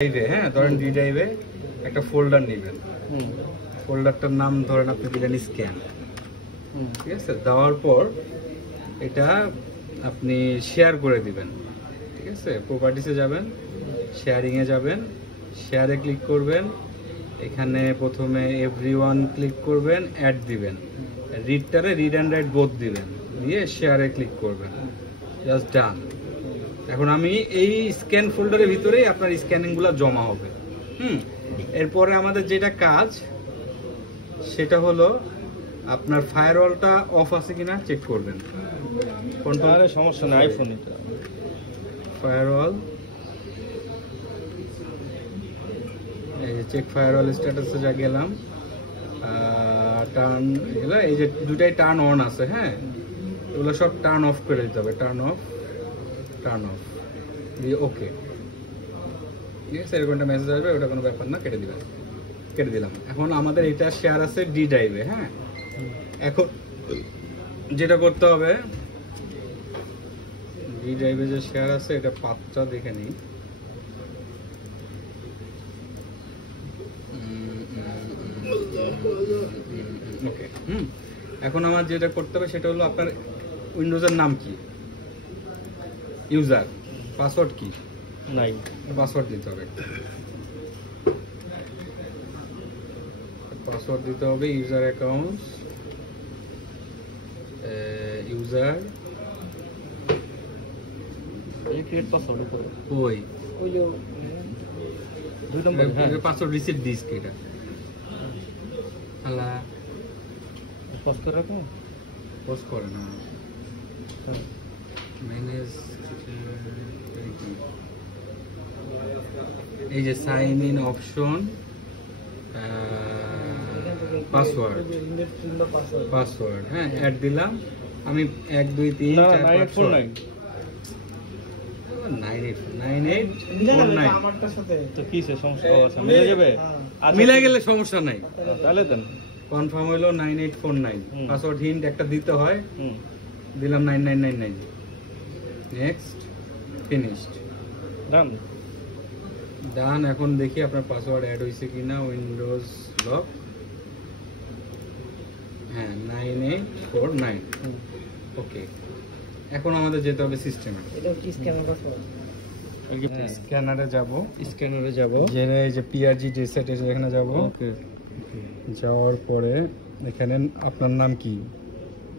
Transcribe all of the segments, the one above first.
ড্রাইভে, হ্যাঁ ধরেন ডি ড্রাইভে একটা ফোল্ডার নেবেন। ফোল্ডারটার নাম ধরেন আপনি দিলেন স্ক্যান, ঠিক আছে। দেওয়ার পর এটা আপনি শেয়ার করে দিবেন, ঠিক আছে। প্রপার্টিসে যাবেন, শেয়ারিংয়ে যাবেন, শেয়ারে ক্লিক করবেন। এখানে প্রথমে এভরিওয়ান ক্লিক করবেন, অ্যাড দিবেন, রিডটারে রিড অ্যান্ড রাইট বোথ দিবেন, দিয়ে শেয়ারে ক্লিক করবেন, জাস্ট ডান। এখন আমি এই স্ক্যান ফোল্ডারের ভিতরেই আপনার স্ক্যানিংগুলো জমা হবে। এরপরে আমাদের যেটা কাজ সেটা হলো আপনার ফায়ারওয়ালটা অফ আছে কিনা চেক করবেন। আরে সমস্যা নেই, আইফোন এটা ফায়ারওয়াল, এই যে চেক ফায়ারওয়াল স্ট্যাটাসে যা গেলাম, টার্ন এগুলো, এই যে দুটাই টার্ন অন আছে, হ্যাঁ এগুলো সব টার্ন অফ করে দিতে হবে। টার্ন অফ দিয়ে ওকে, ঠিক আছে। এরকম একটা মেসেজ আসবে, ওটা কোনো ব্যাপার না, কেটে দিলাম। এখন আমাদের এটা শেয়ার আছে ডি ড্রাইভে, হ্যাঁ। এখন যেটা করতে হবে, ডি ড্রাইভে যে শেয়ার আছে এটা পাথটা দেখে নিই। ওকে, এখন আমার যেটা করতে হবে সেটা হলো আপনার উইন্ডোজের নাম কি, ইউজার, পাসওয়ার্ড কি নাই, পাসওয়ার্ড দিতে হবে। পাসওয়ার্ড দিতে হবে ইউজার অ্যাকাউন্টস, ইউজার এই ক্রিয়েট পাসওয়ার্ড উপরে ওই যে দুই নম্বর, হ্যাঁ পাসওয়ার্ড রিসেট ডিস্ক, এটা আলা পাস করে রাখো, পোস্ট করে না ম্যানেজ। এই যে সাইন ইন অপশন, পাসওয়ার্ড, হ্যাঁ অ্যাড দিলাম আমি 1 2 3 4 5 6 9849 আমারটার সাথে তো কিসে সমস্যা আছে, মিলে যাবে, মিলে গেলে সমস্যা নাই। তাহলে দেন কনফার্ম হলো 9849, পাসওয়ার্ড হিন্ট একটা দিতে হয়, দিলাম 9999, নেক্সট, ফিনিশড, ডান। এখন দেখি আপনার পাসওয়ার্ড অ্যাড হয়েছে কিনা। উইন্ডোজ লক, হ্যাঁ 9849, ওকে। এখন আমাদের যেতে হবে সিস্টেমে, স্ক্যানারে যাব, এই যে পিআরজি ডেসেট এখানে যাব। ওকে, যাওয়ার পরে এখানে আপনার নাম কি,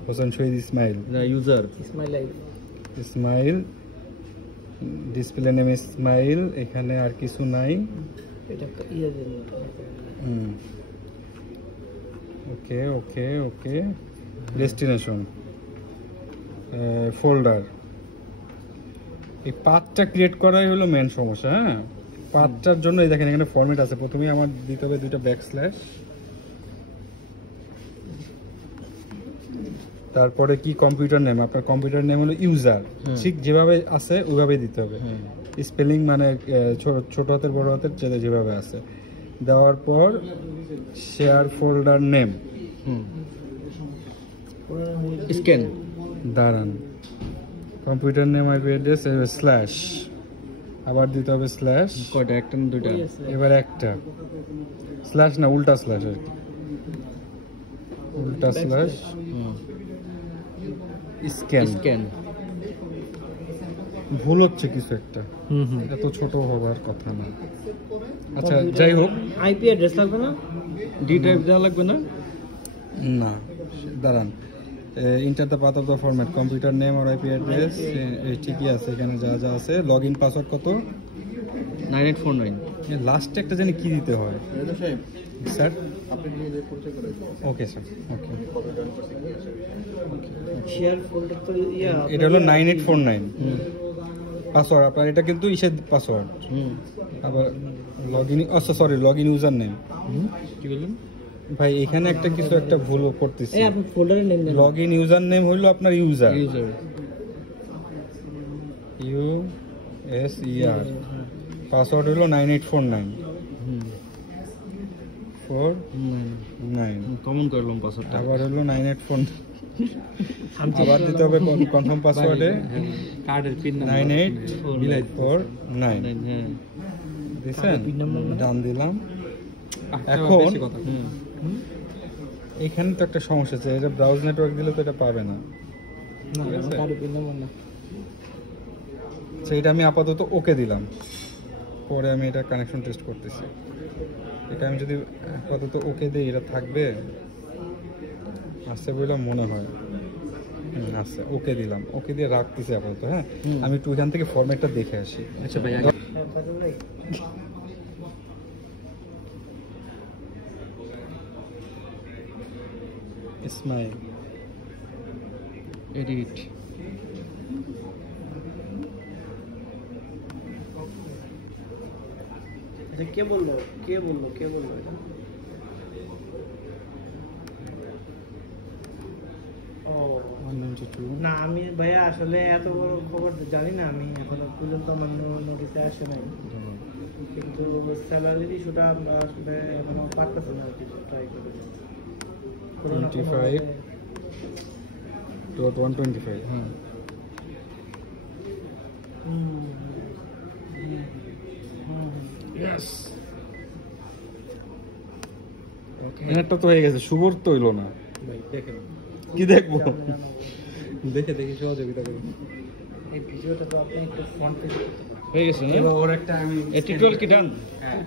Hossain Shahid Ismail, user Ismail, display name Ismail, এখানে আর কিছু নাই। Okay okay okay, destination, folder. এই পাথটা ক্রিয়েট করাই হলো মেন সমস্যা, হ্যাঁ। পাথটার জন্য এই দেখেন এখানে ফরম্যাট আছে। প্রথমেই আমার দিতে হবে দুইটা ব্যাকস্ল্যাশ, তারপরে কি কম্পিউটার নেম, আপনার কম্পিউটার নেম হলো ইউজার, ঠিক যেভাবে আছে ওইভাবে দিতে হবে। স্পেলিং মানে ছোট হাতের বড় হাতের যেভাবে আছে। দেওয়ার পর শেয়ার ফোল্ডার নেম, স্ক্যান, দাঁড়ান, computer name IP address, slash, আবার দিতে হবে স্ল্যাশ। কয়টা, একটা না দুইটা? এবার একটা স্ল্যাশ, না উল্টা স্ল্যাশ আর কি, উল্টা স্ল্যাশ, স্ক্যান। ভুল হচ্ছে কিছু একটা, এত ছোট হবার কথা না। আচ্ছা যাই হোক, আইপি অ্যাড্রেস লাগবে না, ডি ড্রাইভ দেওয়া লাগবে না? না দাঁড়ান, enter the path of the format, computer name আর আইপি অ্যাড্রেস ঠিকই আছে, এখানে যা যা আছে। লগ ইন পাসওয়ার্ড কত, 9849। লাস্টে একটা জানি কি দিতে হয় স্যার? ওকে স্যার, ওকে। এটা হলো 9849 পাসওয়ার্ড আপনার, এটা কিন্তু ইসের পাসওয়ার্ড। আবার লগ ইন, আচ্ছা sorry, log in user name. কি বললেন ভাই এখানে একটা কিছু একটা ভুল করতেছি। লগ ইন ইউজার নেম হইলো আপনার ইউজার, USER, পাসওয়ার্ড হলো 9849 49, কমন করলাম পাসওয়ার্ডটা। আবার হলো 9849, আবার দিতে হবে কনফার্ম পাসওয়ার্ডে কার্ডের পিন নাম্বার 9849। দিছেন, পিন নাম্বার না? ডান দিলাম। এখন এখন কথা এখানে তো একটা সমস্যা আছে, এটা ব্রাউজ নেটওয়ার্ক দিলে তো এটা পাবে না। না ঠিক আছে। কারো পিন নাম্বার না। আচ্ছা, এটা আমি আপাতত ওকে দিলাম, পরে আমি এটা কানেকশন টেস্ট করতেছি। এটা আমি যদি আপাতত ওকে দিই, এটা থাকবে? আসছে বলে মনে হয়। আচ্ছা, ওকে দিলাম, ওকে দিয়ে রাখতেছি আপাতত। হ্যাঁ, আমি একটু ওইখান থেকে ফরম্যাটটা দেখে আসি। আচ্ছা ভাই ইসমাইল এডিট এটা কে বললো এটা? ও 192 না, আমি ভাইয়া আসলে এত বড় খবর জানি না, আমি এখনো পর্যন্ত আমার নোটিসে আসে নাই, কিন্তু স্যালারির ইস্যুটা আসলে এখনো পারতেছে না আর কি, ট্রাই করে। 25.125। হ্যাঁ ইয়েস, ওকে, এটা তো হয়ে গেছে। শুভর তো হইলো না। ভাই দেখেন, কি দেখবো? দেখে সহযোগিতা করুন। এই ভিডিওটা তো আপনি একটু ফ্রন্ট পেজ হয়ে গেছে না? এবার ওর একটা আমি এই টিউটোরিয়াল কি ডান? হ্যাঁ।